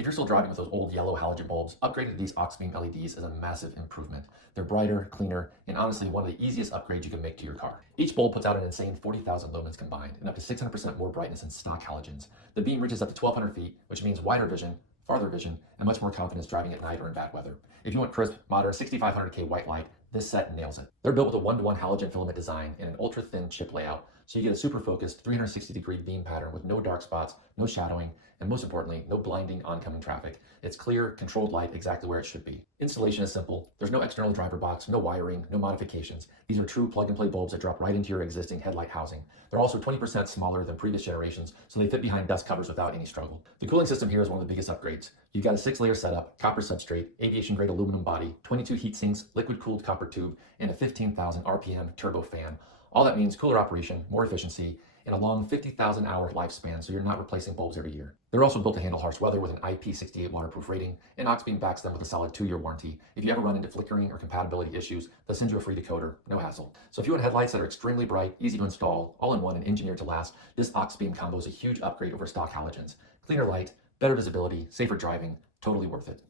If you're still driving with those old yellow halogen bulbs, upgrading to these Auxbeam LEDs is a massive improvement. They're brighter, cleaner, and honestly one of the easiest upgrades you can make to your car. Each bulb puts out an insane 40,000 lumens combined and up to 600% more brightness than stock halogens. The beam reaches up to 1,200 feet, which means wider vision, farther vision, and much more confidence driving at night or in bad weather. If you want crisp, modern 6500K white light, this set nails it. They're built with a 1-to-1 halogen filament design and an ultra-thin chip layout, so you get a super focused 360-degree beam pattern with no dark spots, no shadowing, and most importantly, no blinding oncoming traffic. It's clear, controlled light exactly where it should be. Installation is simple. There's no external driver box, no wiring, no modifications. These are true plug-and-play bulbs that drop right into your existing headlight housing. They're also 20% smaller than previous generations, so they fit behind dust covers without any struggle. The cooling system here is one of the biggest upgrades. You've got a 6-layer setup, copper substrate, aviation-grade aluminum body, 22 heat sinks, liquid-cooled copper tube, and a 15,000 RPM turbo fan. All that means cooler operation, more efficiency, and a long 50,000 hour lifespan, so you're not replacing bulbs every year. They're also built to handle harsh weather with an IP68 waterproof rating, and Auxbeam backs them with a solid 2-year warranty. If you ever run into flickering or compatibility issues, they'll send you a free decoder, no hassle. So if you want headlights that are extremely bright, easy to install, all-in-one and engineered to last, this Auxbeam combo is a huge upgrade over stock halogens. Cleaner light, better visibility, safer driving, totally worth it.